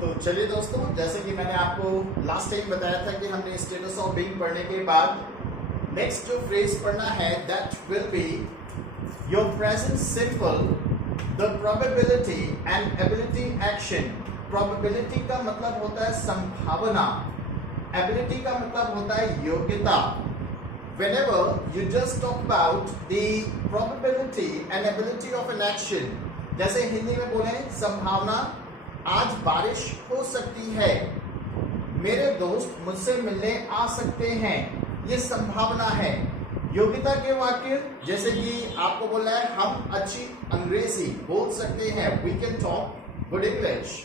तो चलिए दोस्तों, जैसे कि मैंने आपको लास्ट टाइम बताया था कि हमने स्टेटस ऑफ बीइंग पढ़ने के बाद नेक्स्ट जो फ्रेज पढ़ना है that will be your present simple the probability and ability action. Probability का मतलब होता है संभावना, एबिलिटी का मतलब होता है योग्यता। Whenever you just talk about the probability and ability of an action, जैसे हिंदी में बोले संभावना, आज बारिश हो सकती है, मेरे दोस्त मुझसे मिलने आ सकते हैं, ये संभावना है। योग्यता के वाक्य जैसे कि आपको बोलना है हम अच्छी अंग्रेजी बोल सकते हैं, we can talk good English.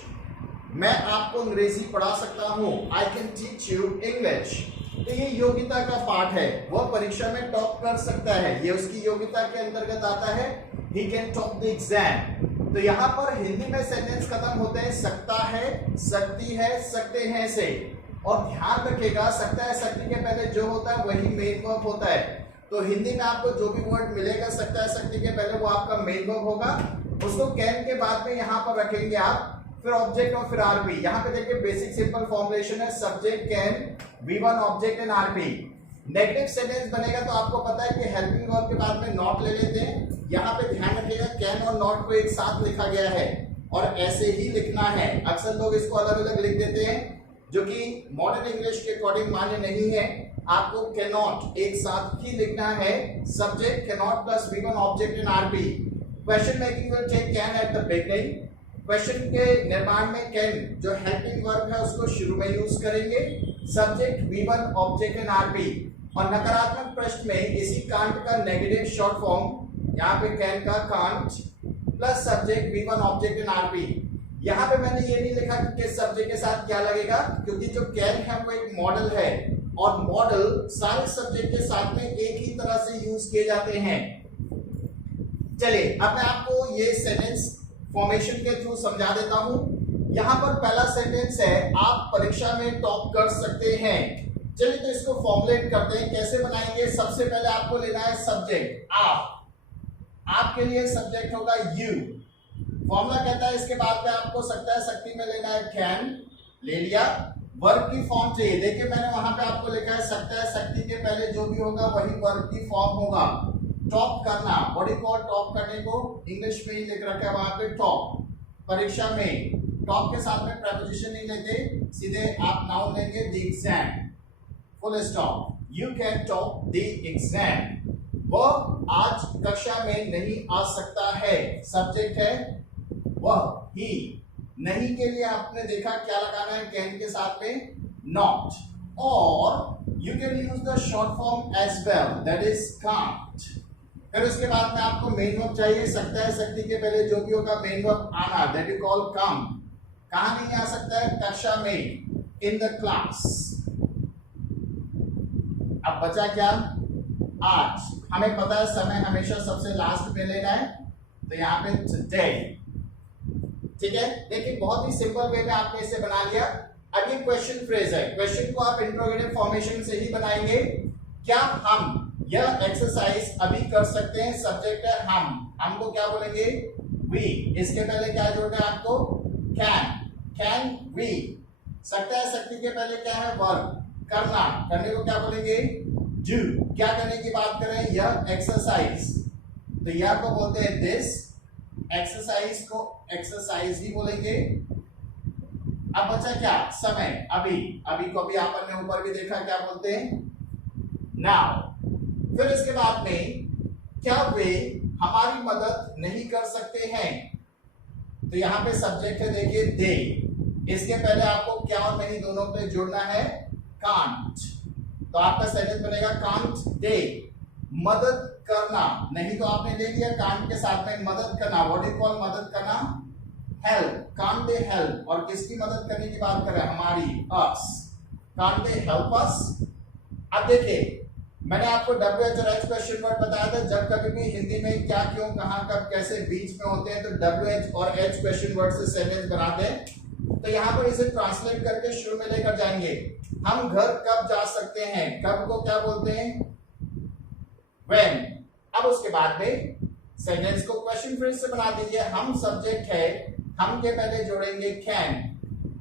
मैं आपको अंग्रेजी पढ़ा सकता हूं, I can teach you English. तो ये योग्यता का पार्ट है, वह परीक्षा में टॉप कर सकता है, ये उसकी योग्यता के अंतर्गत आता है, he can top the exam. तो यहाँ पर हिंदी में सेंटेंस खत्म होते हैं सकता है, सकती है, सकते हैं से। और ध्यान रखिएगा सकता है सकती के पहले जो होता है वही मेन वर्ब होता है। तो हिंदी में आपको जो भी वर्ड मिलेगा सकता है सकती के पहले वो आपका मेन वर्ब होगा, उसको कैन के बाद में यहाँ पर रखेंगे आप, फिर ऑब्जेक्ट और फिर आरपी। यहाँ पे देखिए बेसिक सिंपल फॉर्मुलेशन है, subject can, V1 object and RP. Negative sentence बनेगा तो आपको पता है कि हेल्पिंग वर्ब के बाद में नॉट ले लेते हैं। यहाँ पे ध्यान रखिएगा कैन और नॉट को एक साथ लिखा गया है और ऐसे ही लिखना है। अक्सर लोग इसको अलग अलग लिख देते हैं जो कि मॉडर्न इंग्लिश के अकॉर्डिंग मान्य नहीं है। आपको कैन नॉट एक साथ ही लिखना है, subject can not plus V1 object and RP. Question making will take can at the beginning. Question के निर्माण में कैन जो हेल्पिंग वर्ब है उसको शुरू में यूज करेंगे, subject V1 object and RP. और नकारात्मक प्रश्न में इसी कांट का नेगेटिव शॉर्ट फॉर्म, यहाँ पे कैन का can't plus subject V1 object and RP. यहाँ पे मैंने ये नहीं लिखा कि किस सब्जेक्ट के साथ क्या लगेगा, क्योंकि जो कैन है वो एक मॉडल है और मॉडल सारे सब्जेक्ट के साथ में एक ही तरह से यूज किए जाते हैं। चलिए अब मैं आपको ये सेंटेंस फॉर्मेशन के थ्रू समझा देता हूं। यहां पर पहला सेंटेंस है आप परीक्षा में टॉप कर सकते हैं। चलिए तो इसको फॉर्मुलेट करते हैं, कैसे बनाएंगे। सबसे पहले आपको लेना है सब्जेक्ट आप, आपके लिए सब्जेक्ट होगा यू। फॉर्मूला कहता है इसके बाद में आपको सकता है शक्ति में लेना है कैन, ले लिया। वर्ब की फॉर्म चाहिए, देखिए मैंने वहां पे आपको लिखा है सकता है शक्ति के पहले जो भी होगा वही वर्ब की फॉर्म होगा। टॉप करना, व्हाट इज कॉल्ड टॉप करने को, इंग्लिश में ही लिख रखा है वहां पे टॉप। परीक्षा में टॉप के साथ में प्रपोजिशन नहीं लेते, सीधे आप नाउन लेंगे the exam, full stop. You can top the exam. वह आज कक्षा में नहीं आ सकता है, सब्जेक्ट है वह, ही। नहीं के लिए आपने देखा क्या लगाना है कैन के साथ में, नॉट। और you can use the short form as well, that is can't. फिर उसके बाद में आपको मेन वर्ब चाहिए, सकता है शक्ति के पहले जो भी होगा मेन वर्ब आना, दैट यू कॉल कम। कहां नहीं आ सकता है, कक्षा में, इन द क्लास। अब बचा क्या, आज। हमें पता है समय हमेशा सबसे लास्ट में लेना है, तो यहाँ पे टुडे, ठीक है। देखिए बहुत ही सिंपल वे में आपने इसे बना लिया। अब ये क्वेश्चन फ्रेज है, क्वेश्चन को आप इंट्रोगेटिव फॉर्मेशन से ही बनाएंगे। क्या हम यह एक्सरसाइज अभी कर सकते हैं, सब्जेक्ट है हम को क्या बोलेंगे, वी। इसके पहले क्या जोड़ना है आपको, कैन वी। सकता है शक्ति के पहले क्या है, वर्ब, करना, करने को क्या बोलेंगे, डू। क्या करने की बात करें, यह एक्सरसाइज, तो यह को बोलते हैं दिस, एक्सरसाइज को एक्सरसाइज ही बोलेंगे। अब बचा क्या, समय, अभी। अभी को भी आपने ऊपर भी देखा क्या बोलते हैं, नाउ। फिर इसके बाद में क्या वे हमारी मदद नहीं कर सकते हैं, तो यहां पे सब्जेक्ट है देखिए दे। इसके पहले आपको क्या और नहीं दोनों पे जोड़ना है, कांट। तो आपका सेंटेंस बनेगा कांट दे, मदद करना। नहीं तो आपने ले लिया कांट के साथ में मदद करना, व्हाट इज कॉल्ड मदद करना, हेल्प। कांट दे हेल्प, और किसकी मदद करने की बात करें, हमारी, अस। Can't they help us. अब देखिए मैंने आपको WH और H क्वेश्चन वर्ड बताया था, जब कभी भी हिंदी में क्या, क्यों, कहां, कब, कैसे बीच में होते हैं तो WH और H क्वेश्चन वर्ड से सेंटेंस बनाते हैं। तो यहाँ पर इसे ट्रांसलेट करके शुरू में लेकर जाएंगे। हम घर कब जा सकते हैं, कब को क्या बोलते हैं, when। अब उसके बाद में सेंटेंस को क्वेश्चन फ्रेज से बना दीजिए। हम सब्जेक्ट है, हम के पहले जोड़ेंगे कैन,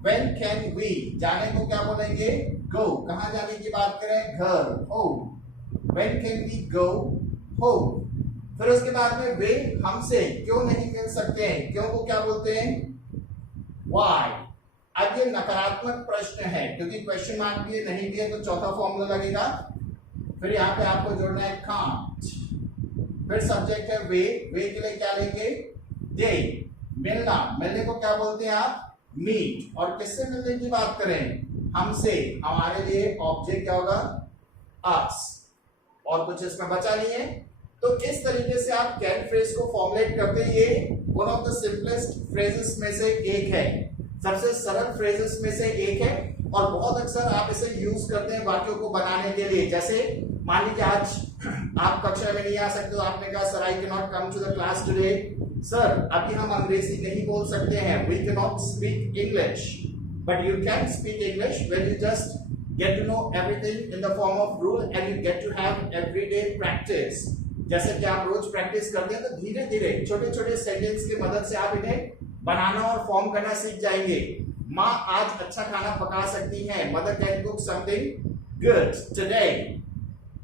When can we? जाने को क्या बोलेंगे? Go. कहाँ जाने की बात करें? घर. Home. When can we go home? फिर उसके बाद में वे हमसे क्यों नहीं मिल सकते हैं? क्यों को क्या बोलते हैं? Why? अब ये नकारात्मक प्रश्न है क्योंकि क्वेश्चन मार्क भी नहीं भी है तो चौथा फॉर्मूला लगेगा. फिर यहाँ पे आपको जोड़ना है can't. फिर सब्जेक्ट है वे के लिए क्या लेंगे? They. मिलना, मिलने को क्या बोलते हैं आप? मीट. और किससे मिलने की बात करें? हमसे. हमारे लिए ऑब्जेक्ट क्या होगा? us. और कुछ इसमें बचा नहीं है. तो इस तरीके से आप कैन फ्रेज को फॉर्मुलेट करते हैं. ये one of the simplest phrases में से एक है, सबसे सरल फ्रेजेस में से एक है और बहुत अक्सर आप इसे यूज करते हैं वाक्यों को बनाने के लिए. जैसे मान लीजिए आज आप कक्षा में नहीं आ सकते तो आपने कहा sir I can not come to the class today. Sir अभी हम अंग्रेजी नहीं बोल सकते हैं, we can not speak English, but you can speak English when you just get to know everything in the form of rule and you get to have everyday practice. जैसे कि आप रोज practice करते हैं तो धीरे धीरे छोटे छोटे सेंटेंस की मदद से आप इन्हें बनाना और फॉर्म करना सीख जाएंगे. माँ आज अच्छा खाना पका सकती है. Mother can cook something good today.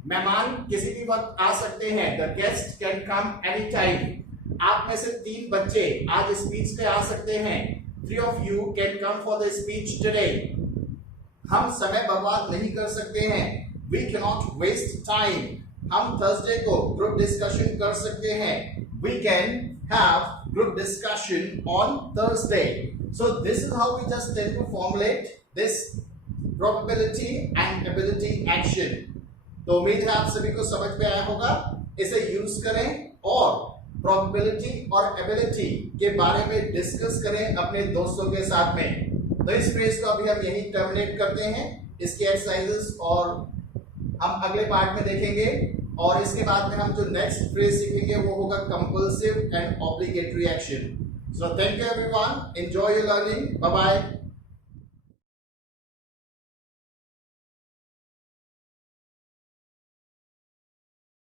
मेहमान किसी भी वक्त आ सकते हैं. The guest can come any time. आप में से 3 बच्चे आज स्पीच पे आ सकते हैं. 3 of you can come for the speech today. हम समय बर्बाद नहीं कर सकते हैं. We cannot waste time. हम थर्सडे को ग्रुप डिस्कशन कर सकते हैं. We can have group discussion on Thursday. So this is how we just tend to formulate this probability and ability action. तो उम्मीद है आप सभी को समझ में आया होगा. इसे यूज करें और probability और ability के बारे में डिस्कस करें अपने दोस्तों के साथ में. तो इस फ्रेज को अभी हम यही टर्मिनेट करते हैं. इसके एक्सरसाइजेस और हम अगले पार्ट में देखेंगे और इसके बाद में हम जो नेक्स्ट फ्रेज सीखेंगे वो होगा compulsive and obligatory action. So thank you everyone, enjoy your learning, bye bye.